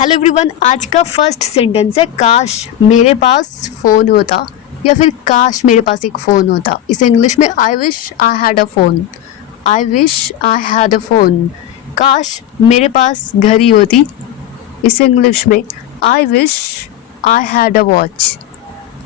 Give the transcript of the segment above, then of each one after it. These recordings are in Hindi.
हेलो एवरीवन, आज का फर्स्ट सेंटेंस है काश मेरे पास फ़ोन होता या फिर काश मेरे पास एक फ़ोन होता। इसे इंग्लिश में I wish I had a phone. I wish I had a phone. काश मेरे पास घड़ी होती। इसे इंग्लिश में I wish I had a watch.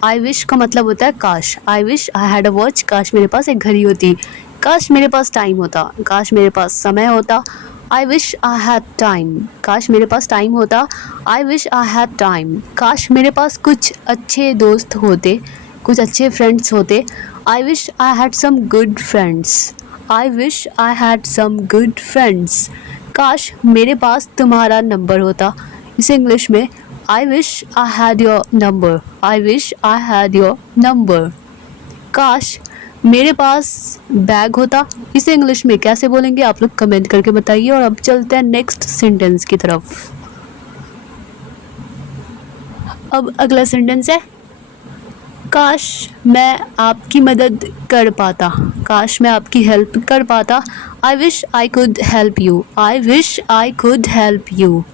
I wish का मतलब होता है काश। आई wish I had a watch. काश मेरे पास एक घड़ी होती। काश मेरे पास टाइम होता। काश मेरे पास समय होता। आई विश आई हैड टाइम। काश मेरे पास टाइम होता। आई विश आई हैड टाइम। काश मेरे पास कुछ अच्छे दोस्त होते, कुछ अच्छे फ्रेंड्स होते। I wish I had some good friends. I wish I had some good friends. काश मेरे पास तुम्हारा नंबर होता। इसे इंग्लिश में I wish I had your number. I wish I had your number. काश मेरे पास बैग होता। इसे इंग्लिश में कैसे बोलेंगे आप लोग कमेंट करके बताइए। और अब चलते हैं नेक्स्ट सेंटेंस की तरफ। अब अगला सेंटेंस है काश मैं आपकी मदद कर पाता। काश मैं आपकी हेल्प कर पाता। I wish I could help you. I wish I could help you.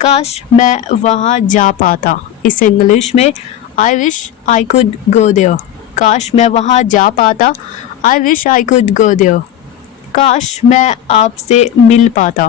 काश मैं वहाँ जा पाता। इस इंग्लिश में I wish I could go there. काश मैं वहाँ जा पाता। I wish I could go there. काश मैं आपसे मिल पाता।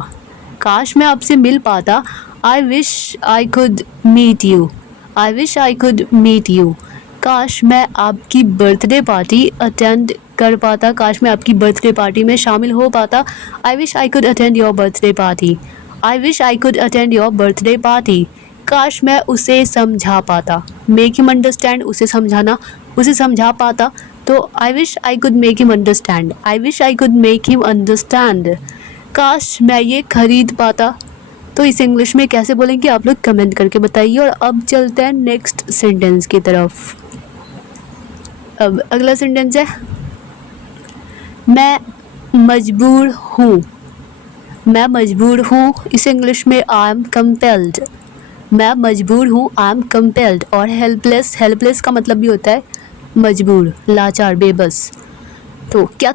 काश मैं आपसे मिल पाता। I wish I could meet you. I wish I could meet you. काश मैं आपकी बर्थडे पार्टी अटेंड कर पाता। काश मैं आपकी बर्थडे पार्टी में शामिल हो पाता। I wish I could attend your birthday party. I wish I could attend your birthday party. काश मैं उसे समझा पाता। मेक हिम अंडरस्टैंड, उसे समझाना, उसे समझा पाता। तो आई wish I could make him understand. I wish I could make him understand. काश मैं ये खरीद पाता। तो इस इंग्लिश में कैसे बोलेंगे आप लोग कमेंट करके बताइए। और अब चलते हैं नेक्स्ट सेंटेंस की तरफ। अब अगला सेंटेंस है मैं मजबूर हूँ। मैं मजबूर हूँ। इस इंग्लिश में आई एम कंपेल्ड। मैं मजबूर हूँ, आई एम कंपेल्ड। और हेल्पलेस, हेल्पलेस का मतलब भी होता है मजबूर, लाचार, बेबस। तो क्या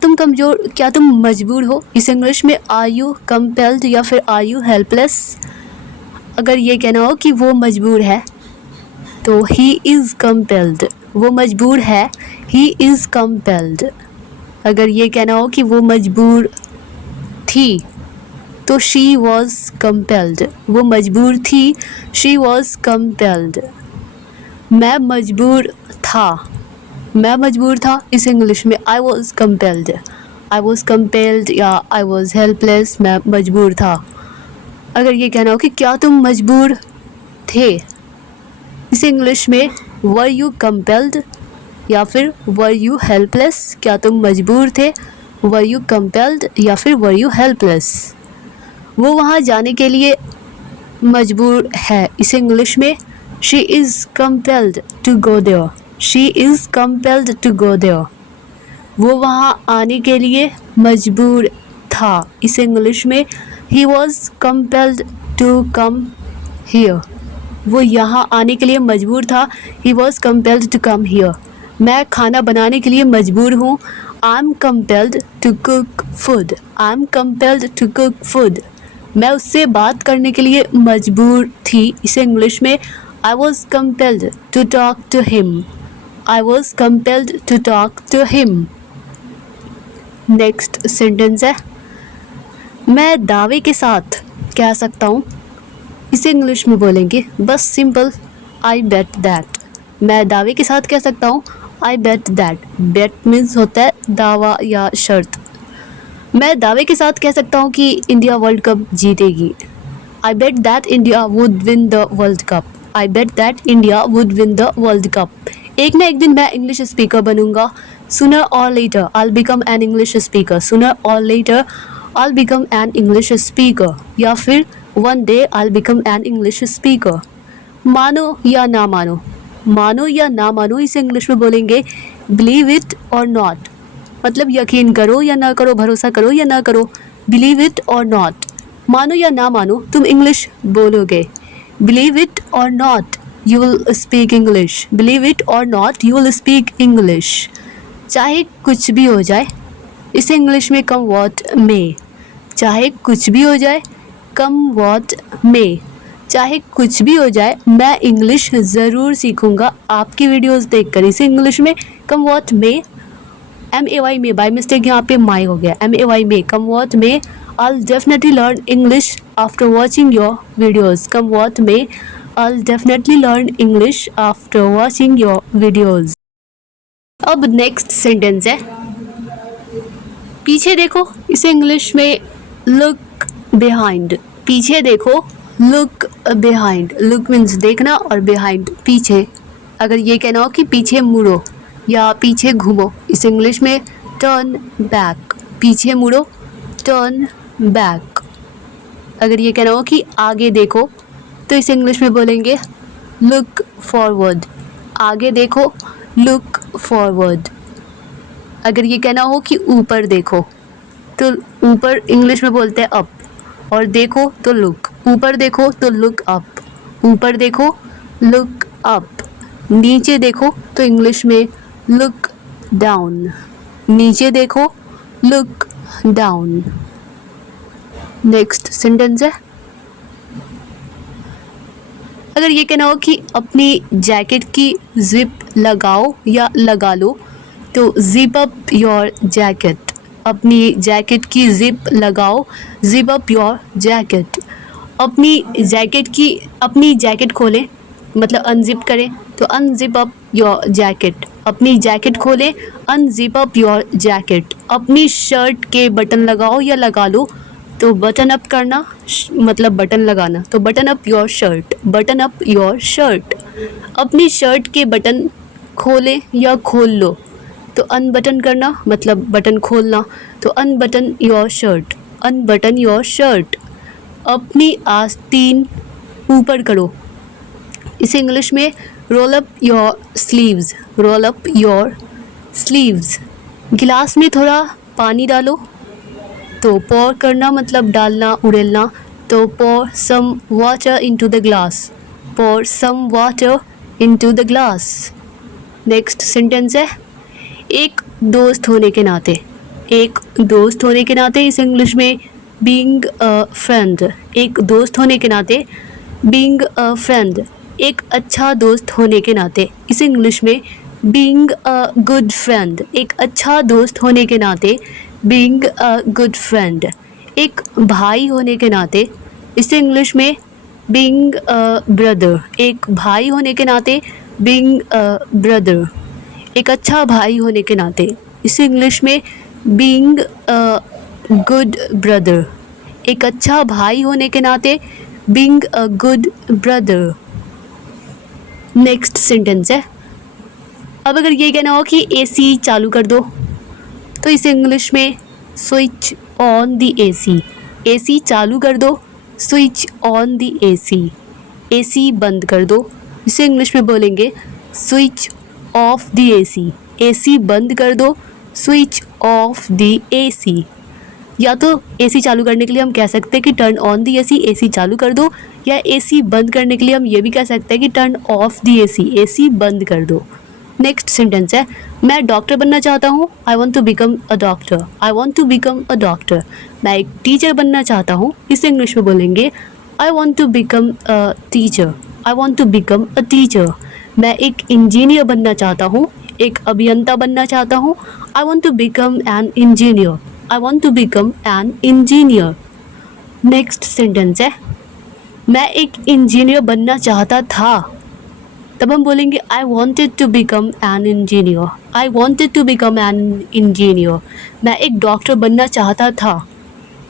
तुम मजबूर हो। इस इंग्लिश में आर यू कंपेल्ड या फिर आर यू हेल्पलेस। अगर ये कहना हो कि वो मजबूर है तो ही इज़ कंपेल्ड। वो मजबूर है, ही इज़ कंपेल्ड। अगर ये कहना हो कि वो मजबूर थी तो शी वॉज कंपेल्ड। वो मजबूर थी, शी वॉज कंपेल्ड। मैं मजबूर था। मैं मजबूर था। इस इंग्लिश में I was compelled. I was compelled या आई वॉज हेल्पलेस। मैं मजबूर था। अगर ये कहना हो कि क्या तुम मजबूर थे। इस इंग्लिश में वर यू कंपेल्ड या फिर वर यू हेल्पलेस। क्या तुम मजबूर थे, वर यू कंपेल्ड या फिर वर यू हेल्पलेस। वो वहाँ जाने के लिए मजबूर है। इस इंग्लिश में she is compelled to go there. She is compelled to go there. वो वहाँ आने के लिए मजबूर था। इस इंग्लिश में he was compelled to come here. वो यहाँ आने के लिए मजबूर था। He was compelled to come here. मैं खाना बनाने के लिए मजबूर हूँ। I am compelled to cook food. I am compelled to cook food. मैं उससे बात करने के लिए मजबूर थी। इसे इंग्लिश में I was compelled to talk to him. I was compelled to talk to him. Next sentence है मैं दावे के साथ कह सकता हूँ। इसे इंग्लिश में बोलेंगे बस सिंपल आई बेट दैट। मैं दावे के साथ कह सकता हूँ आई बेट दैट। बेट मीन्स होता है दावा या शर्त। मैं दावे के साथ कह सकता हूँ कि इंडिया वर्ल्ड कप जीतेगी। I bet that India would win the world cup. I bet that India would win the world cup. एक ना एक दिन मैं इंग्लिश स्पीकर बनूंगा। Sooner or later I'll become an English speaker. Sooner or later I'll become an English speaker. या फिर one day I'll become an English speaker. मानो या ना मानो। मानो या ना मानो इसे इंग्लिश में बोलेंगे believe it or not। मतलब यकीन करो या ना करो, भरोसा करो या ना करो। Believe it or not। मानो या ना मानो तुम इंग्लिश बोलोगे। Believe it or not you will speak English. Believe it or not you will speak English. चाहे कुछ भी हो जाए। इसे इंग्लिश में कम वॉट मे। चाहे कुछ भी हो जाए, कम वॉट मे। चाहे कुछ भी हो जाए मैं इंग्लिश ज़रूर सीखूँगा आपकी वीडियोस देखकर। इसे इंग्लिश में कम वॉट में, MAY में, बाय मिस्टेक यहाँ पे माई हो गया, MAY में, कम वॉट में, I'll definitely learn English after watching your videos। Come what में, I'll definitely learn English after watching your videos। अब नेक्स्ट सेंटेंस है, पीछे देखो। इसे इंग्लिश में लुक बिहाइंड। पीछे देखो, लुक बिहाइंड। लुक मीन्स देखना और बिहाइंड पीछे। अगर ये कहना हो कि पीछे मुड़ो या पीछे घूमो, इस इंग्लिश में टर्न बैक। पीछे मुड़ो, टर्न बैक। अगर ये कहना हो कि आगे देखो तो इसे इंग्लिश में बोलेंगे लुक फॉरवर्ड। आगे देखो, लुक फॉरवर्ड। अगर ये कहना हो कि ऊपर देखो तो ऊपर इंग्लिश में बोलते हैं अप, और देखो तो लुक। ऊपर देखो तो लुक अप, ऊपर देखो लुक अप। नीचे देखो तो इंग्लिश में लुक डाउन। नीचे देखो, लुक डाउन। नेक्स्ट सेंटेंस है, अगर ये कहना हो कि अपनी जैकेट की जिप लगाओ या लगा लो तो जिप अप योर जैकेट। अपनी जैकेट की जिप लगाओ, जिप अप योर जैकेट। अपनी जैकेट खोलें मतलब अनजिप करें तो अनजिप अप योर जैकेट। अपनी जैकेट खोलें, अनजिप अप योर जैकेट। अपनी शर्ट के बटन लगाओ या लगा लो तो बटन अप करना मतलब बटन लगाना, तो button up your shirt, button up your shirt. अपनी शर्ट के बटन खोलें या खोल लो तो अनबटन करना मतलब बटन खोलना, तो अनबटन योर शर्ट, अनबटन योर शर्ट। अपनी आस्तीन ऊपर करो, इसे इंग्लिश में roll up your sleeves, roll up your sleeves. गिलास में थोड़ा पानी डालो तो पोर करना मतलब डालना, उड़ेलना, तो pour some water into the glass, pour some water into the glass. Next sentence है, एक दोस्त होने के नाते। एक दोस्त होने के नाते इस इंग्लिश में बीइंग अ फ्रेंड। एक दोस्त होने के नाते, बीइंग अ फ्रेंड। एक अच्छा दोस्त होने के नाते इस इंग्लिश में बीइंग अ गुड फ्रेंड। एक अच्छा दोस्त होने के नाते, बीइंग अ गुड फ्रेंड। एक भाई होने के नाते इसे इंग्लिश में बीइंग अ ब्रदर। एक भाई होने के नाते, बीइंग अ ब्रदर। एक अच्छा भाई होने के नाते इसे इंग्लिश में बीइंग अ गुड ब्रदर। एक अच्छा भाई होने के नाते, being a good brother. Next sentence है, अब अगर ये कहना हो कि AC चालू कर दो तो इसे इंग्लिश में switch on the AC। AC चालू कर दो, switch on the AC। AC बंद कर दो, इसे इंग्लिश में बोलेंगे switch off the AC। AC बंद कर दो, स्विच ऑफ द AC। या तो AC चालू करने के लिए हम कह सकते हैं कि turn on the AC, AC चालू कर दो, या AC बंद करने के लिए हम ये भी कह सकते हैं कि turn off the AC, AC बंद कर दो। नेक्स्ट सेंटेंस है, मैं डॉक्टर बनना चाहता हूँ, I want to become a doctor, I want to become a doctor. मैं एक टीचर बनना चाहता हूँ, इसे इंग्लिश में बोलेंगे I want to become a teacher, I want to become a teacher. मैं एक इंजीनियर बनना चाहता हूँ, एक अभियंता बनना चाहता हूँ, I want to become an engineer, I want to become an engineer. Next sentence है, मैं एक इंजीनियर बनना चाहता था, तब हम बोलेंगे I wanted to become an engineer, I wanted to become an engineer. मैं एक डॉक्टर बनना चाहता था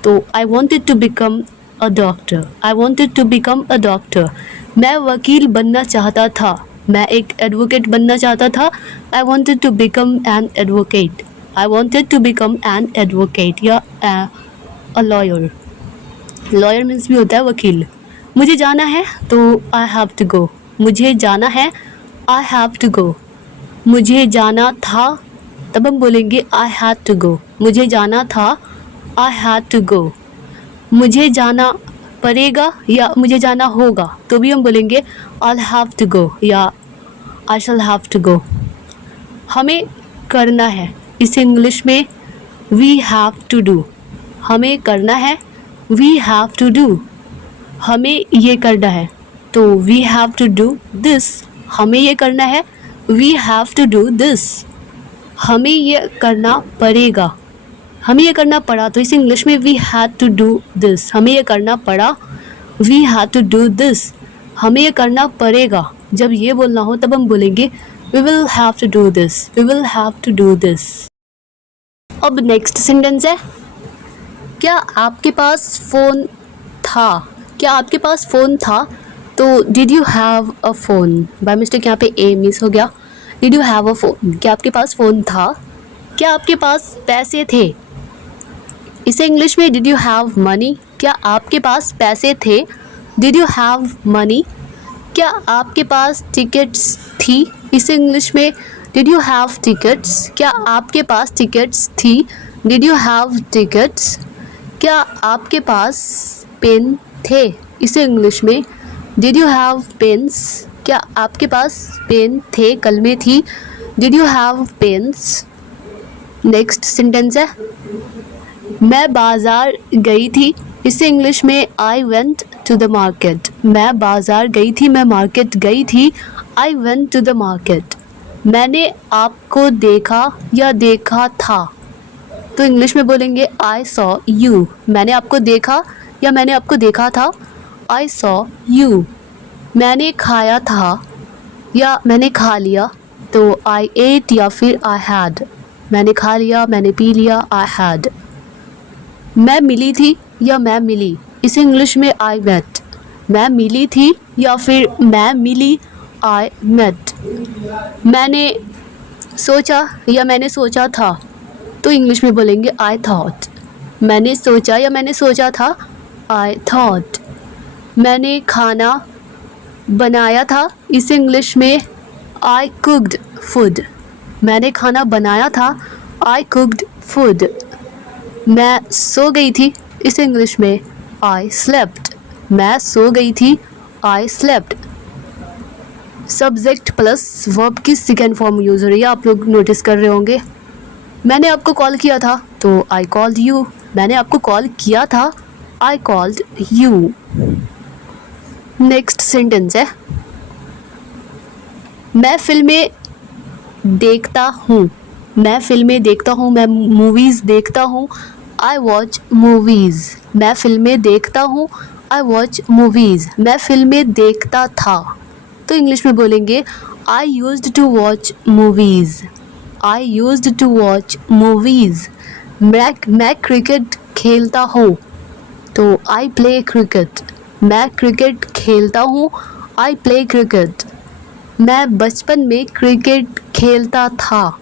तो I wanted to become a doctor, I wanted to become a doctor. मैं वकील बनना चाहता था, मैं एक एडवोकेट बनना चाहता था, I wanted to become an advocate, I wanted to become an advocate या अ लॉयर। लॉयर मीन्स भी होता है वकील। मुझे जाना है तो आई हैव टू गो, मुझे जाना है, आई हैव टू गो। मुझे जाना था, तब हम बोलेंगे आई हैड टू गो, मुझे जाना था, आई हैड टू गो। मुझे जाना पड़ेगा या मुझे जाना होगा तो भी हम बोलेंगे आई हैव टू गो या आई शैल हैव टू गो। हमें करना है, इसे इंग्लिश में वी हैव टू डू। हमें करना है, वी हैव टू डू। हमें ये करना है, तो we have to do this. हमें ये करना है, we have to do this. हमें ये करना पड़ेगा, हमें ये करना पड़ा, तो इसे इंग्लिश में we had to do this. हमें ये करना पड़ा, we had to do this. हमें ये करना पड़ेगा, जब ये बोलना हो तब हम बोलेंगे we will have to do this, we will have to do this. अब नेक्स्ट सेंटेंस है, क्या आपके पास फ़ोन था? क्या आपके पास फ़ोन था? तो did you have a phone? By mistake यहाँ पे ए मिस हो गया। Did you have a phone? क्या आपके पास फ़ोन था? क्या आपके पास पैसे थे? इसे इंग्लिश में डिड यू हैव मनी? क्या आपके पास पैसे थे? Did you have money? क्या आपके पास टिकट्स थी? इसे इंग्लिश में डिड यू हैव टिकट्स? क्या आपके पास टिकट्स थी? Did you have tickets? क्या आपके पास पेन थे? इसे इंग्लिश में डिड यू हैव पेन्स? क्या आपके पास पेन थे, कलमें थी? Did you have pens? Next sentence है, मैं बाज़ार गई थी। इसे इंग्लिश में I went to the market. मैं बाज़ार गई थी, मैं मार्केट गई थी। I went to the market. मैंने आपको देखा या देखा था, तो इंग्लिश में बोलेंगे आई सॉ यू। मैंने आपको देखा या मैंने आपको देखा था, आई सॉ यू। मैंने खाया था या मैंने खा लिया, तो आई एट या फिर आई हैड। मैंने खा लिया, मैंने पी लिया, आई हैड। मैं मिली थी या मैं मिली, इसे इंग्लिश में आई मेट। मैं मिली थी या फिर मैं मिली, आई मेट। मैंने सोचा या मैंने सोचा था, तो इंग्लिश में बोलेंगे आई थॉट। मैंने सोचा या मैंने सोचा था, आई थॉट। मैंने खाना बनाया था, इसे इंग्लिश में आई कुक्ड फूड। मैंने खाना बनाया था, आई कुक्ड फूड। मैं सो गई थी, इसे इंग्लिश में आई स्लेप्ट। मैं सो गई थी, I slept. Subject plus verb की सेकेंड फॉर्म यूज़ हो रही है, आप लोग नोटिस कर रहे होंगे। मैंने आपको कॉल किया था, तो आई कॉल्ड यू। मैंने आपको कॉल किया था, I called you. Next sentence है, मैं फिल्में देखता हूँ। मैं फिल्में देखता हूँ, मैं मूवीज़ देखता हूँ, आई वॉच मूवीज़। मैं फिल्में देखता हूँ, आई वॉच मूवीज़। मैं फिल्में देखता था, तो इंग्लिश में बोलेंगे I used to watch movies. I used to watch movies. मैं क्रिकेट खेलता हूँ, तो आई प्ले क्रिकेट। मैं क्रिकेट खेलता हूँ, आई प्ले क्रिकेट। मैं बचपन में क्रिकेट खेलता था।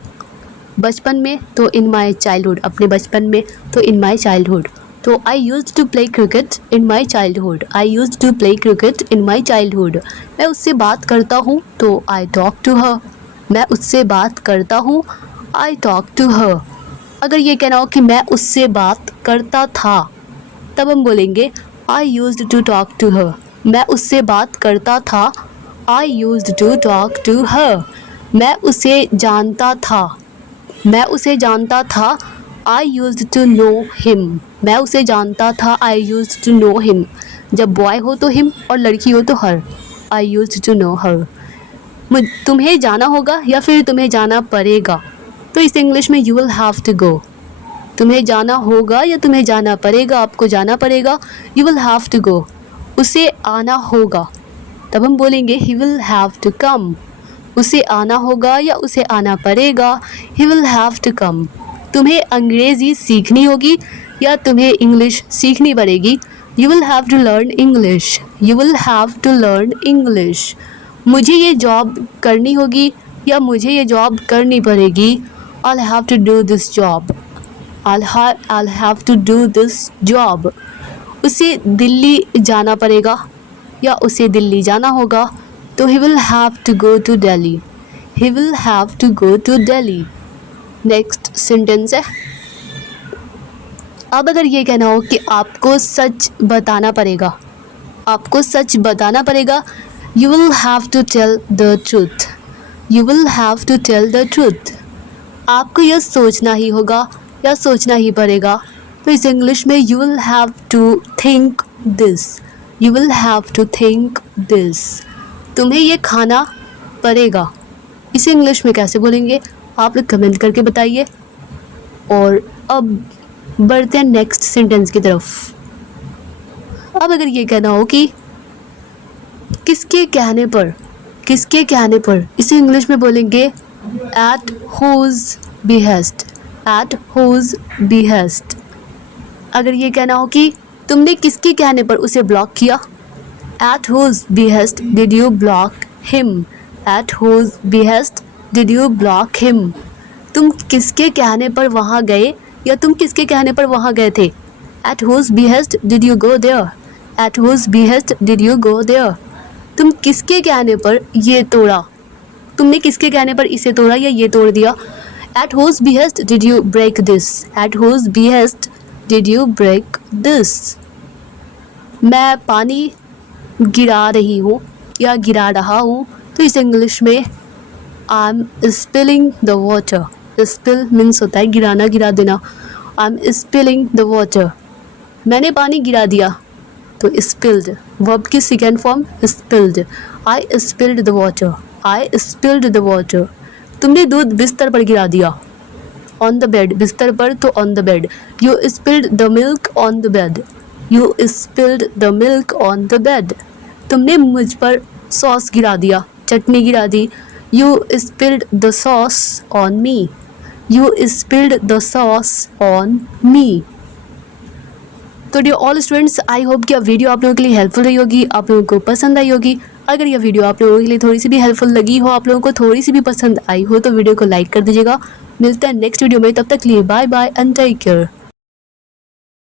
बचपन में तो इन माई चाइल्डहुड, अपने बचपन में तो इन माई चाइल्डहुड। तो I used to play cricket in my childhood. I used to play cricket in my childhood. मैं उससे बात करता हूँ, तो आई टॉक टू हर। मैं उससे बात करता हूँ, आई टॉक टू हर। अगर ये कहना हो कि मैं उससे बात करता था, तब हम बोलेंगे I used to talk to her. मैं उससे बात करता था, I used to talk to her. मैं उसे जानता था, मैं उसे जानता था, I used to know him. मैं उसे जानता था, I used to know him. जब बॉय हो तो हिम और लड़की हो तो her, I used to know her. तुम्हें जाना होगा या फिर तुम्हें जाना पड़ेगा, तो इस इंग्लिश में you will have to go. तुम्हें जाना होगा या तुम्हें जाना पड़ेगा, आपको जाना पड़ेगा, you will have to go. उसे आना होगा, तब हम बोलेंगे he will have to come. उसे आना होगा या उसे आना पड़ेगा, he will have to come. तुम्हें अंग्रेज़ी सीखनी होगी या तुम्हें इंग्लिश सीखनी पड़ेगी, you will have to learn English. You will have to learn English. मुझे ये जॉब करनी होगी या मुझे ये जॉब करनी पड़ेगी, I'll have to do this job. I'll have to do this job. उसे दिल्ली जाना पड़ेगा या उसे दिल्ली जाना होगा, तो he will have to go to Delhi. He will have to go to Delhi. Next sentence है, अब अगर ये कहना हो कि आपको सच बताना पड़ेगा, आपको सच बताना पड़ेगा, you will have to tell the truth. You will have to tell the truth. आपको यह सोचना ही होगा या सोचना ही पड़ेगा, तो इस इंग्लिश में you will have to think this. You will have to think this. तुम्हें ये खाना पड़ेगा। इसे इंग्लिश में कैसे बोलेंगे आप लोग कमेंट करके बताइए। और अब बढ़ते हैं नेक्स्ट सेंटेंस की तरफ। अब अगर ये कहना हो कि किसके कहने पर, किसके कहने पर, इसे इंग्लिश में बोलेंगे at whose behest, at whose behest. अगर ये कहना हो कि तुमने किसके कहने पर उसे ब्लॉक किया, at whose behest did you block him, at whose behest did you block him. तुम किसके कहने पर वहाँ गए या तुम किसके कहने पर वहाँ गए थे, at whose behest did you go there, at whose behest did you go there. तुम किसके कहने पर ये तोड़ा, तुमने किसके कहने पर इसे तोड़ा या ये तोड़ दिया, at whose behest did you break this, at whose behest did you break this. मैं पानी गिरा रही हूँ या गिरा रहा हूँ, तो इसे इंग्लिश में I am spilling the water. Spill means होता है गिराना, गिरा देना। I am spilling the water, मैंने पानी गिरा दिया, तो स्पिल्ड वर्ब की second form spilled. I spilled the water, I spilled the water. तुमने दूध बिस्तर पर गिरा दिया, ऑन द बेड, बिस्तर पर तो on the bed. You spilled the milk on the bed, you spilled the milk on the bed. तुमने मुझ पर सॉस गिरा दिया, चटनी गिरा दी, you spilled the sauce on me, you spilled the sauce on me. तो dear all students, I hope कि अब वीडियो आप लोगों के लिए हेल्पफुल रही होगी, आप लोगों को पसंद आई होगी। अगर यह वीडियो आप लोगों के लिए थोड़ी सी भी हेल्पफुल लगी हो, आप लोगों को थोड़ी सी भी पसंद आई हो, तो वीडियो को लाइक कर दीजिएगा। मिलते हैं नेक्स्ट वीडियो में, तब तक के लिए bye bye and take care.